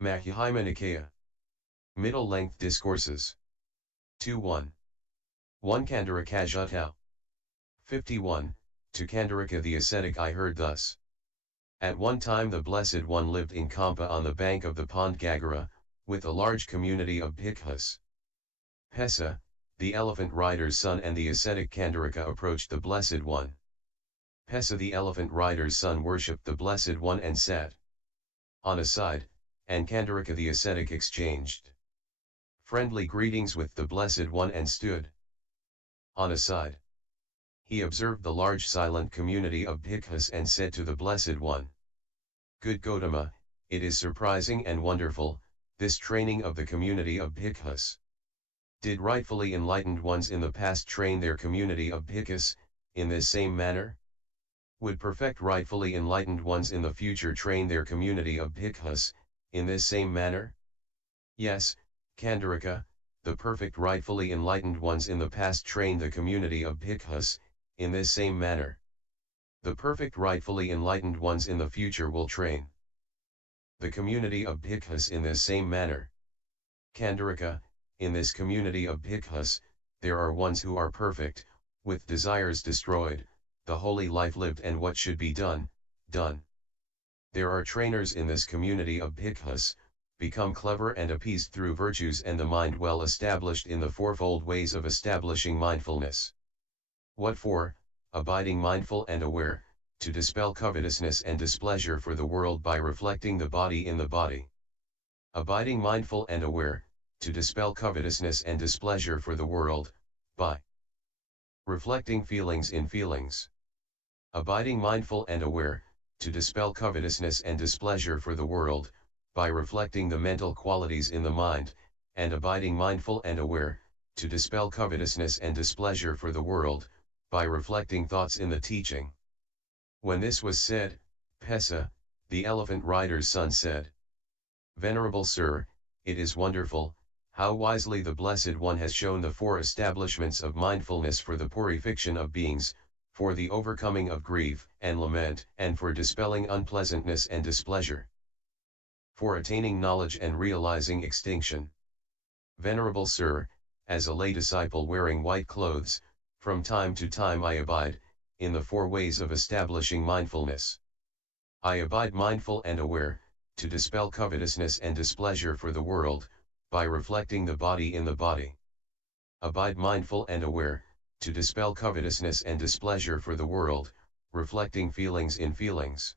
Madhyama Nikaya. Middle-length discourses. 2-1. 1 Kandaraka Jutau. 51, to Kandaraka the ascetic I heard thus. At one time the Blessed One lived in Champa on the bank of the pond Gagara, with a large community of bhikkhus. Pessa, the elephant rider's son and the ascetic Kandaraka approached the Blessed One. Pessa the elephant rider's son worshipped the Blessed One and sat on a side, and Kandaraka the ascetic exchanged friendly greetings with the Blessed One and stood on a side. He observed the large silent community of bhikkhus and said to the Blessed One, "Good Gautama, it is surprising and wonderful, this training of the community of bhikkhus. Did rightfully enlightened ones in the past train their community of bhikkhus, in this same manner? Would perfect rightfully enlightened ones in the future train their community of bhikkhus, in this same manner?" Yes, Kandaraka, the perfect rightfully enlightened ones in the past trained the community of bhikkhus, in this same manner. The perfect rightfully enlightened ones in the future will train the community of bhikkhus in this same manner. Kandaraka, in this community of bhikkhus, there are ones who are perfect, with desires destroyed, the holy life lived and what should be done, done. There are trainers in this community of bhikkhus, become clever and appeased through virtues and the mind well established in the fourfold ways of establishing mindfulness. What for? Abiding mindful and aware, to dispel covetousness and displeasure for the world by reflecting the body in the body. Abiding mindful and aware, to dispel covetousness and displeasure for the world, by reflecting feelings in feelings. Abiding mindful and aware, to dispel covetousness and displeasure for the world, by reflecting the mental qualities in the mind, and abiding mindful and aware, to dispel covetousness and displeasure for the world, by reflecting thoughts in the teaching. When this was said, Pessa, the elephant rider's son said, "Venerable Sir, it is wonderful, how wisely the Blessed One has shown the 4 establishments of mindfulness for the purification of beings, for the overcoming of grief and lament, and for dispelling unpleasantness and displeasure, for attaining knowledge and realizing extinction. Venerable Sir, as a lay disciple wearing white clothes, from time to time I abide, in the 4 ways of establishing mindfulness. I abide mindful and aware, to dispel covetousness and displeasure for the world, by reflecting the body in the body. Abide mindful and aware, to dispel covetousness and displeasure for the world, reflecting feelings in feelings.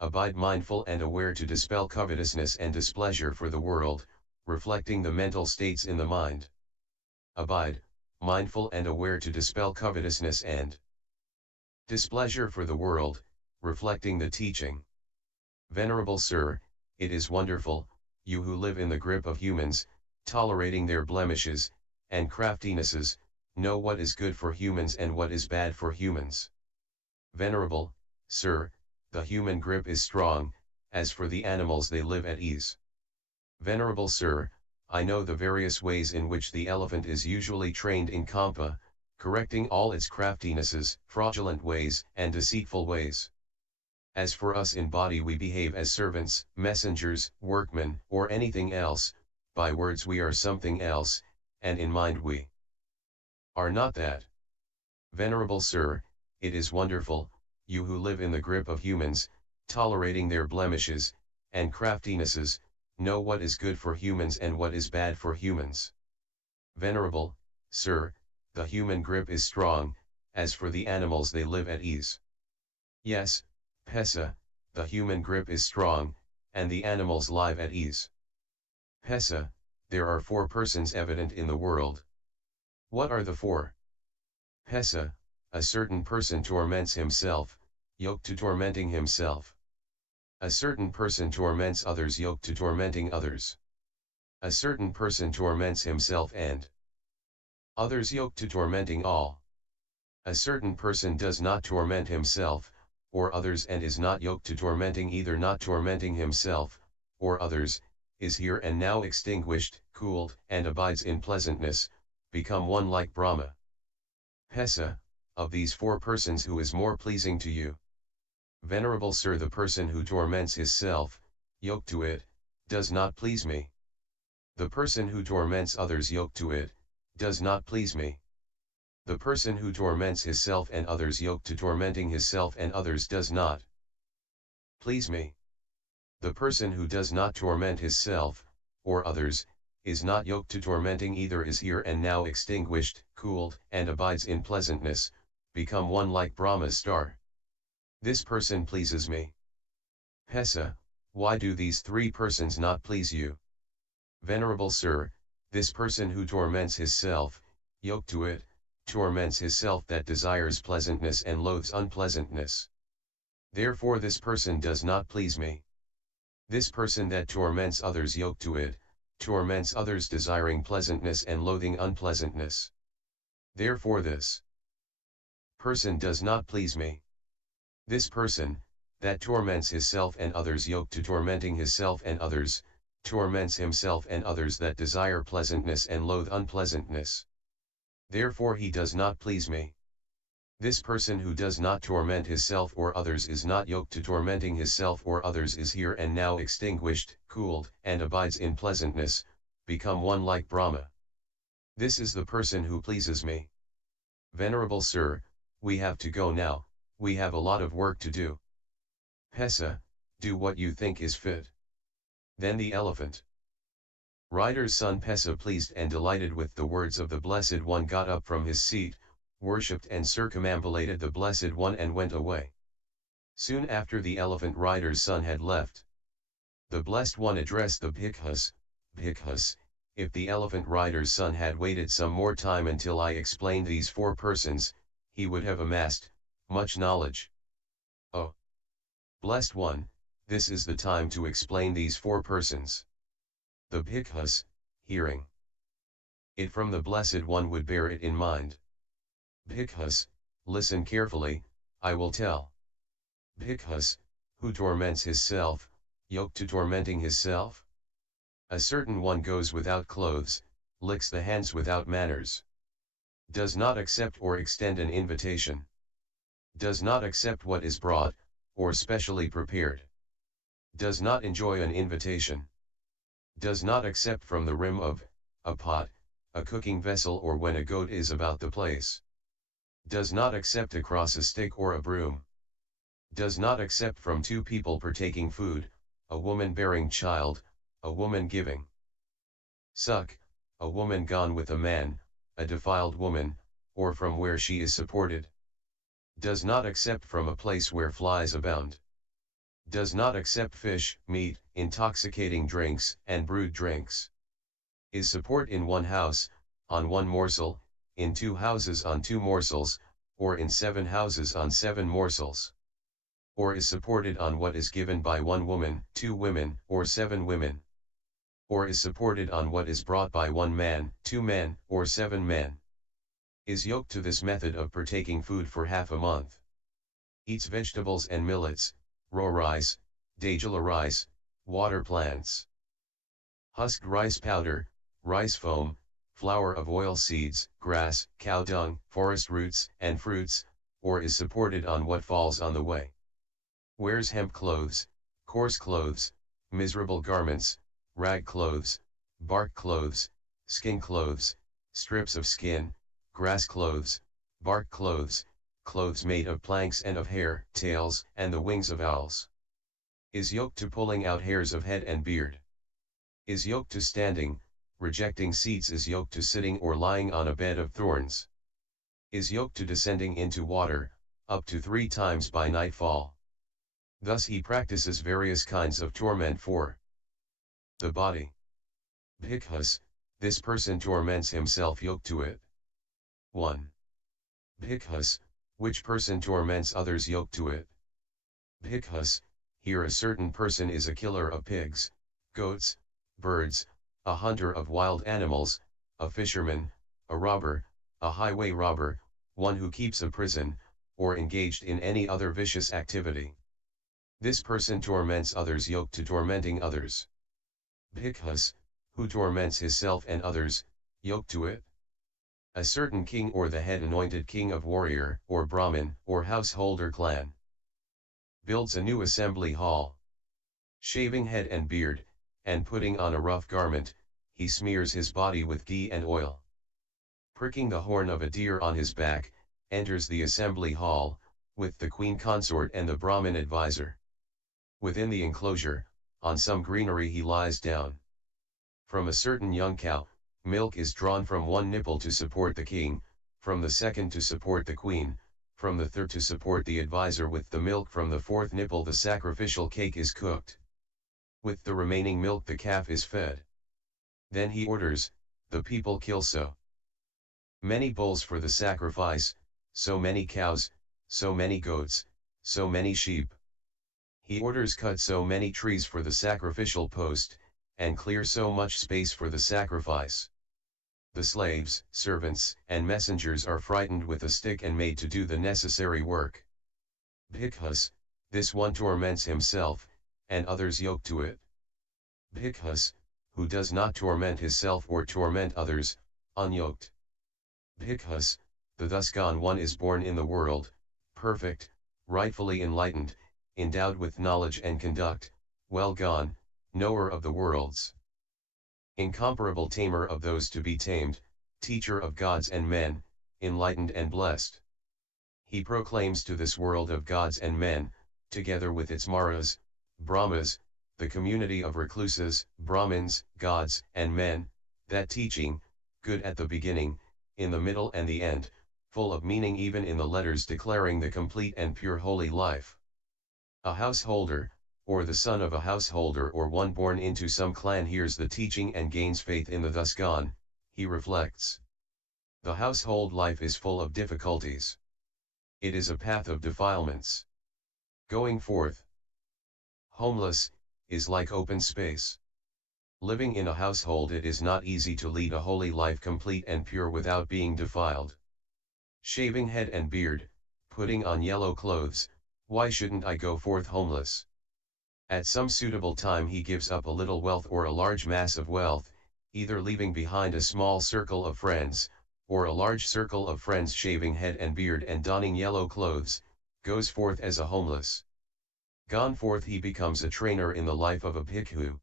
Abide mindful and aware to dispel covetousness and displeasure for the world, reflecting the mental states in the mind. Abide, mindful and aware to dispel covetousness and displeasure for the world, reflecting the teaching. Venerable Sir, it is wonderful, you who live in the grip of humans, tolerating their blemishes, and craftinesses, know what is good for humans and what is bad for humans. Venerable Sir, the human grip is strong, as for the animals they live at ease. Venerable Sir, I know the various ways in which the elephant is usually trained in Champa, correcting all its craftinesses, fraudulent ways, and deceitful ways. As for us in body we behave as servants, messengers, workmen, or anything else, by words we are something else, and in mind we are not that. Venerable Sir, it is wonderful, you who live in the grip of humans, tolerating their blemishes, and craftinesses, know what is good for humans and what is bad for humans. Venerable Sir, the human grip is strong, as for the animals they live at ease. Yes, Pessa, the human grip is strong, and the animals live at ease. Pessa, there are 4 persons evident in the world. What are the 4? Pessa, a certain person torments himself, yoked to tormenting himself. A certain person torments others yoked to tormenting others. A certain person torments himself and others yoked to tormenting all. A certain person does not torment himself, or others and is not yoked to tormenting either not tormenting himself, or others, is here and now extinguished, cooled, and abides in pleasantness, become one like Brahma. Pessa, of these 4 persons who is more pleasing to you? Venerable Sir, the person who torments his self, yoked to it, does not please me. The person who torments others yoked to it, does not please me. The person who torments himself and others yoked to tormenting himself and others does not please me. The person who does not torment himself, or others, is not yoked to tormenting either is here and now extinguished, cooled, and abides in pleasantness, become one like Brahma's star. This person pleases me. Pessa, why do these three persons not please you? Venerable Sir, this person who torments himself, yoked to it, torments himself that desires pleasantness and loathes unpleasantness. Therefore this person does not please me. This person that torments others yoked to it, torments others desiring pleasantness and loathing unpleasantness. Therefore this person does not please me. This person, that torments himself and others yoked to tormenting himself and others, torments himself and others that desire pleasantness and loathe unpleasantness. Therefore he does not please me. This person who does not torment himself or others is not yoked to tormenting himself or others is here and now extinguished, cooled, and abides in pleasantness, become one like Brahma. This is the person who pleases me. Venerable Sir, we have to go now, we have a lot of work to do. Pessa, do what you think is fit. Then the elephant rider's son Pessa, pleased and delighted with the words of the Blessed One, got up from his seat, worshipped and circumambulated the Blessed One and went away. Soon after the elephant rider's son had left, the Blessed One addressed the bhikkhus, "Bhikkhus, if the elephant rider's son had waited some more time until I explained these four persons, he would have amassed much knowledge." Oh, Blessed One, this is the time to explain these four persons. The bhikkhus, hearing it from the Blessed One, would bear it in mind. Bhikkhus, listen carefully, I will tell. Bhikkhus, who torments himself, yoked to tormenting himself? A certain one goes without clothes, licks the hands without manners, does not accept or extend an invitation, does not accept what is brought, or specially prepared, does not enjoy an invitation, does not accept from the rim of a pot, a cooking vessel, or when a goat is about the place, does not accept across a stick or a broom, does not accept from two people partaking food, a woman bearing child, a woman giving suck, a woman gone with a man, a defiled woman, or from where she is supported, does not accept from a place where flies abound, does not accept fish, meat, intoxicating drinks, and brewed drinks, is support in one house, on one morsel, in two houses on two morsels, or in 7 houses on 7 morsels, or is supported on what is given by 1 woman, 2 women, or 7 women, or is supported on what is brought by 1 man, 2 men, or 7 men, is yoked to this method of partaking food for half a month, eats vegetables and millets, raw rice, dajala rice, water plants, husked rice powder, rice foam, flour of oil seeds, grass, cow dung, forest roots, and fruits, or is supported on what falls on the way, wears hemp clothes, coarse clothes, miserable garments, rag clothes, bark clothes, skin clothes, strips of skin, grass clothes, bark clothes, clothes made of planks and of hair, tails, and the wings of owls, is yoked to pulling out hairs of head and beard, is yoked to standing, rejecting seats, is yoked to sitting or lying on a bed of thorns, is yoked to descending into water, up to 3 times by nightfall. Thus he practices various kinds of torment for the body. Bhikkhus, this person torments himself yoked to it. 1. Bhikkhus, which person torments others yoked to it? Bhikkhus, here a certain person is a killer of pigs, goats, birds, a hunter of wild animals, a fisherman, a robber, a highway robber, one who keeps a prison, or engaged in any other vicious activity. This person torments others yoked to tormenting others. Bhikkhus, who torments himself and others, yoked to it? A certain king or the head anointed king of warrior, or Brahmin, or householder clan, builds a new assembly hall, shaving head and beard, and putting on a rough garment, he smears his body with ghee and oil. Pricking the horn of a deer on his back, enters the assembly hall, with the queen consort and the Brahmin advisor. Within the enclosure, on some greenery he lies down. From a certain young cow, milk is drawn from one nipple to support the king, from the second to support the queen, from the third to support the advisor. With the milk from the fourth nipple the sacrificial cake is cooked. With the remaining milk the calf is fed. Then he orders, the people kill so many bulls for the sacrifice, so many cows, so many goats, so many sheep. He orders cut so many trees for the sacrificial post, and clear so much space for the sacrifice. The slaves, servants, and messengers are frightened with a stick and made to do the necessary work. Bhikkhus, this one torments himself, and others yoked to it. Bhikkhus, who does not torment himself or torment others, unyoked. Bhikkhus, the thus gone one is born in the world, perfect, rightfully enlightened, endowed with knowledge and conduct, well gone, knower of the worlds. Incomparable tamer of those to be tamed, teacher of gods and men, enlightened and blessed. He proclaims to this world of gods and men, together with its Maras, Brahmas, the community of recluses, Brahmins, gods, and men, that teaching, good at the beginning, in the middle and the end, full of meaning even in the letters declaring the complete and pure holy life. A householder, or the son of a householder or one born into some clan hears the teaching and gains faith in the thus gone, he reflects. The household life is full of difficulties. It is a path of defilements. Going forth, homeless, is like open space. Living in a household, it is not easy to lead a holy life complete and pure without being defiled. Shaving head and beard, putting on yellow clothes, why shouldn't I go forth homeless? At some suitable time he gives up a little wealth or a large mass of wealth, either leaving behind a small circle of friends, or a large circle of friends shaving head and beard and donning yellow clothes, goes forth as a homeless. Gone forth he becomes a trainer in the life of a bhikkhu.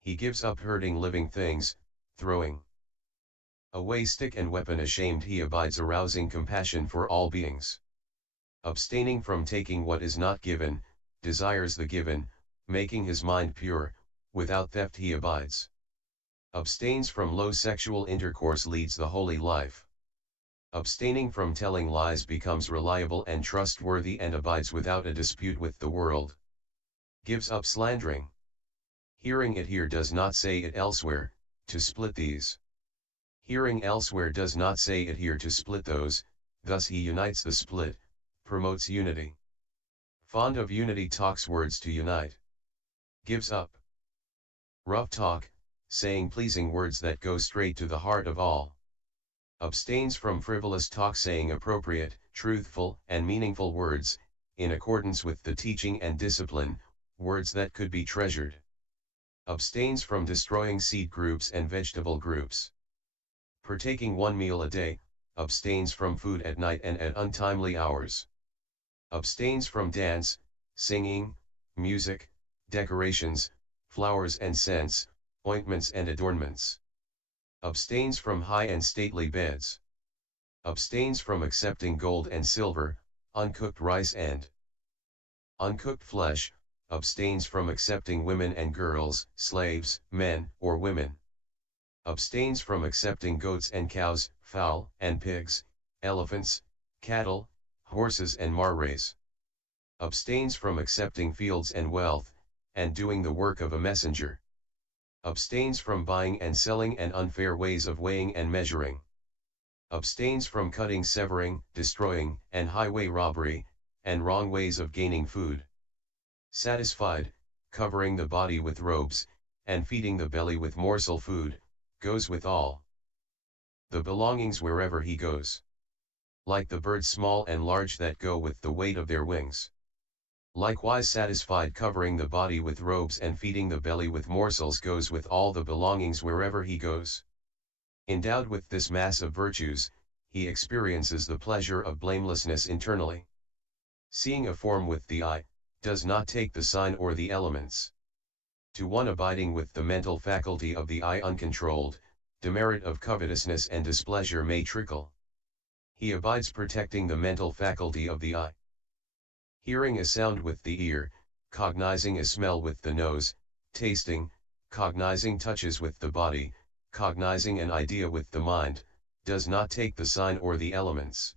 He gives up hurting living things, throwing away stick and weapon ashamed he abides arousing compassion for all beings. Abstaining from taking what is not given, desires the given, making his mind pure, without theft he abides. Abstains from low sexual intercourse leads the holy life. Abstaining from telling lies becomes reliable and trustworthy and abides without a dispute with the world. Gives up slandering. Hearing it here does not say it elsewhere, to split these. Hearing elsewhere does not say it here to split those, thus he unites the split, promotes unity. Fond of unity talks words to unite. Gives up rough talk, saying pleasing words that go straight to the heart of all. Abstains from frivolous talk saying appropriate, truthful, and meaningful words, in accordance with the teaching and discipline, words that could be treasured. Abstains from destroying seed groups and vegetable groups. Partaking one meal a day, abstains from food at night and at untimely hours. Abstains from dance, singing, music, decorations, flowers and scents, ointments and adornments. Abstains from high and stately beds. Abstains from accepting gold and silver, uncooked rice and uncooked flesh, abstains from accepting women and girls, slaves, men, or women. Abstains from accepting goats and cows, fowl, and pigs, elephants, cattle, horses and mares. Abstains from accepting fields and wealth, and doing the work of a messenger. Abstains from buying and selling and unfair ways of weighing and measuring. Abstains from cutting, severing, destroying, and highway robbery, and wrong ways of gaining food. Satisfied, covering the body with robes, and feeding the belly with morsel food, goes with all the belongings wherever he goes. Like the birds small and large that go with the weight of their wings. Likewise satisfied covering the body with robes and feeding the belly with morsels goes with all the belongings wherever he goes. Endowed with this mass of virtues, he experiences the pleasure of blamelessness internally. Seeing a form with the eye, does not take the sign or the elements. To one abiding with the mental faculty of the eye uncontrolled, demerit of covetousness and displeasure may trickle. He abides protecting the mental faculty of the eye. Hearing a sound with the ear, cognizing a smell with the nose, tasting, cognizing touches with the body, cognizing an idea with the mind, does not take the sign or the elements.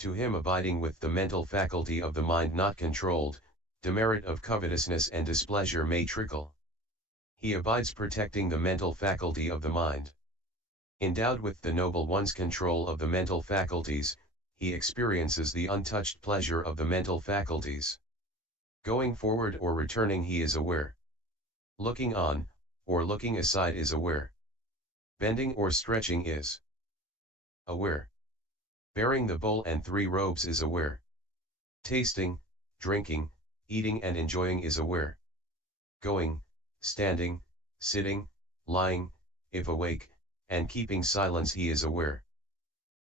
To him abiding with the mental faculty of the mind not controlled, demerit of covetousness and displeasure may trickle. He abides protecting the mental faculty of the mind. Endowed with the Noble One's control of the mental faculties, he experiences the untouched pleasure of the mental faculties. Going forward or returning he is aware. Looking on, or looking aside is aware. Bending or stretching is aware. Bearing the bowl and 3 robes is aware. Tasting, drinking, eating and enjoying is aware. Going, standing, sitting, lying, if awake, and keeping silence he is aware.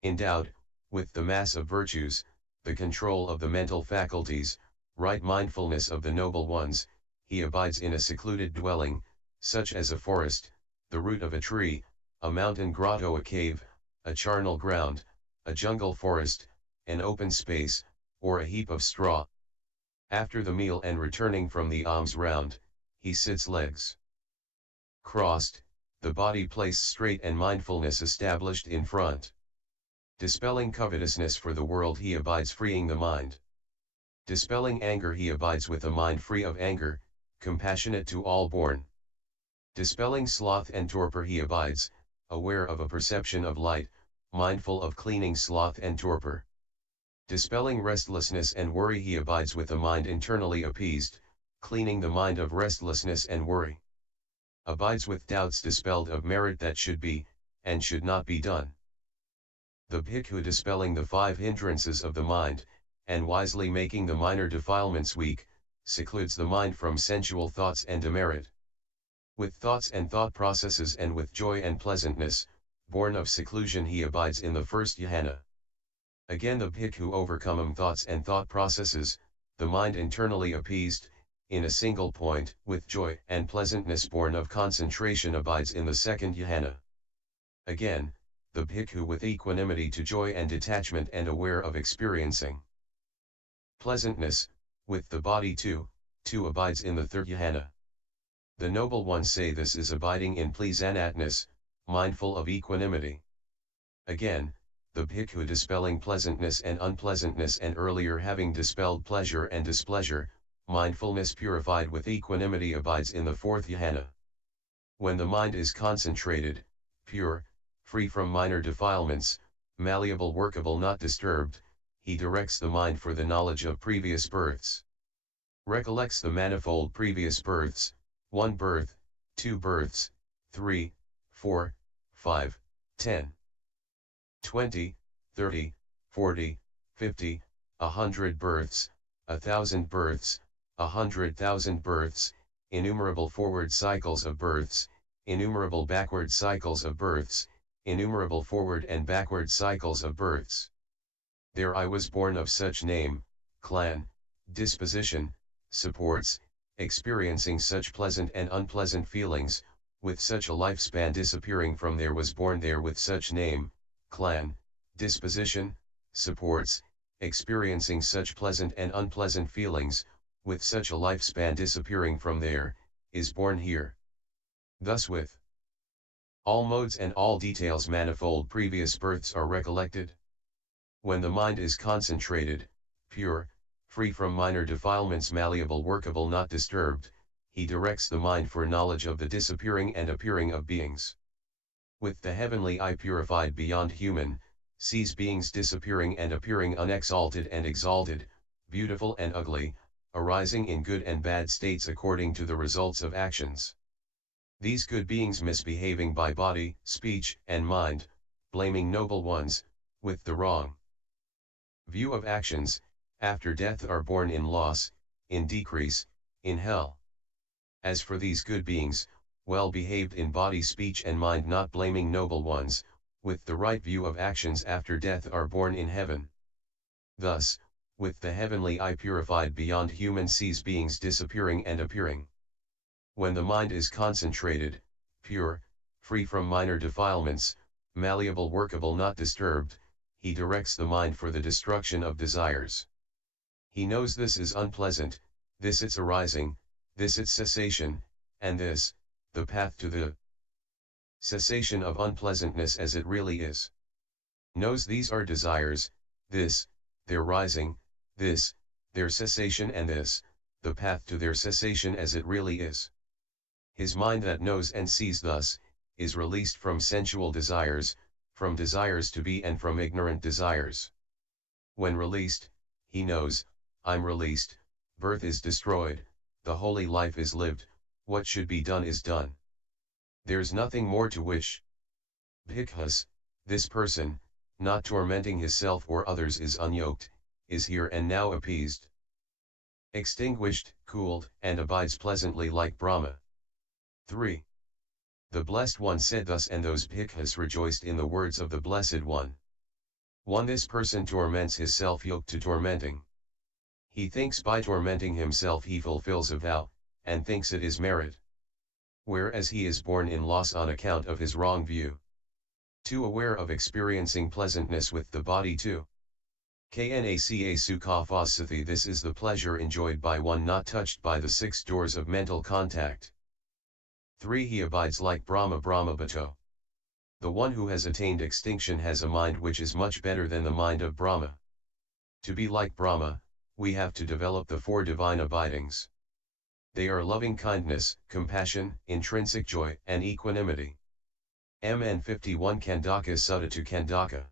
Endowed, with the mass of virtues, the control of the mental faculties, right mindfulness of the noble ones, he abides in a secluded dwelling, such as a forest, the root of a tree, a mountain grotto, a cave, a charnel ground, a jungle forest, an open space, or a heap of straw. After the meal and returning from the alms round, he sits legs crossed, the body placed straight and mindfulness established in front. Dispelling covetousness for the world he abides freeing the mind. Dispelling anger he abides with a mind free of anger, compassionate to all born. Dispelling sloth and torpor he abides, aware of a perception of light, mindful of cleaning sloth and torpor. Dispelling restlessness and worry he abides with a mind internally appeased, cleaning the mind of restlessness and worry. Abides with doubts dispelled of merit that should be, and should not be done. The bhikkhu dispelling the 5 hindrances of the mind, and wisely making the minor defilements weak, secludes the mind from sensual thoughts and demerit. With thoughts and thought processes and with joy and pleasantness, born of seclusion he abides in the first jhana. Again the bhikkhu overcoming thoughts and thought processes, the mind internally appeased, in a single point, with joy and pleasantness born of concentration abides in the second jhana. Again, the bhikkhu with equanimity to joy and detachment and aware of experiencing pleasantness, with the body too abides in the third jhana. The noble ones say this is abiding in pleasantness, mindful of equanimity. Again, the bhikkhu dispelling pleasantness and unpleasantness and earlier having dispelled pleasure and displeasure, mindfulness purified with equanimity abides in the fourth jhana. When the mind is concentrated, pure, free from minor defilements, malleable workable not disturbed, he directs the mind for the knowledge of previous births. Recollects the manifold previous births, 1 birth, 2 births, 3, 4, 5, 10, 20, 30, 40, 50, 100 births, 1,000 births, 100,000 births, innumerable forward cycles of births, innumerable backward cycles of births, innumerable forward and backward cycles of births. There I was born of such name, clan, disposition, supports, experiencing such pleasant and unpleasant feelings, with such a lifespan disappearing from there was born there with such name, clan, disposition, supports, experiencing such pleasant and unpleasant feelings, with such a lifespan disappearing from there, is born here. Thus with all modes and all details manifold previous births are recollected. When the mind is concentrated, pure, free from minor defilements malleable workable not disturbed, he directs the mind for knowledge of the disappearing and appearing of beings. With the heavenly eye purified beyond human, sees beings disappearing and appearing unexalted and exalted, beautiful and ugly, arising in good and bad states according to the results of actions. These good beings misbehaving by body, speech, and mind, blaming noble ones, with the wrong view of actions, after death are born in loss, in decrease, in hell. As for these good beings, well behaved in body, speech and mind not blaming noble ones, with the right view of actions after death are born in heaven. Thus, with the heavenly eye purified beyond human sees beings disappearing and appearing. When the mind is concentrated, pure, free from minor defilements, malleable, workable, not disturbed, he directs the mind for the destruction of desires. He knows this is unpleasant, this its arising, this its cessation, and this, the path to the cessation of unpleasantness as it really is. Knows these are desires, this, their rising, this, their cessation, and this, the path to their cessation as it really is. His mind that knows and sees thus, is released from sensual desires, from desires to be and from ignorant desires. When released, he knows, I'm released, birth is destroyed, the holy life is lived, what should be done is done. There's nothing more to wish. Bhikkhus, this person, not tormenting himself or others, is unyoked, is here and now appeased, extinguished, cooled, and abides pleasantly like Brahma. 3. The Blessed One said thus, and those bhikkhus rejoiced in the words of the Blessed One. 1. This person torments his self yoked to tormenting. He thinks by tormenting himself he fulfills a vow, and thinks it is merit. Whereas he is born in loss on account of his wrong view. 2. Aware of experiencing pleasantness with the body. 2. Knaka sukha. This is the pleasure enjoyed by one not touched by the 6 doors of mental contact. 3. He abides like Brahma Brahmabhato. The one who has attained extinction has a mind which is much better than the mind of Brahma. To be like Brahma, we have to develop the 4 divine abidings. They are loving kindness, compassion, intrinsic joy, and equanimity. MN 51 Kandaraka Sutta to Kandaraka.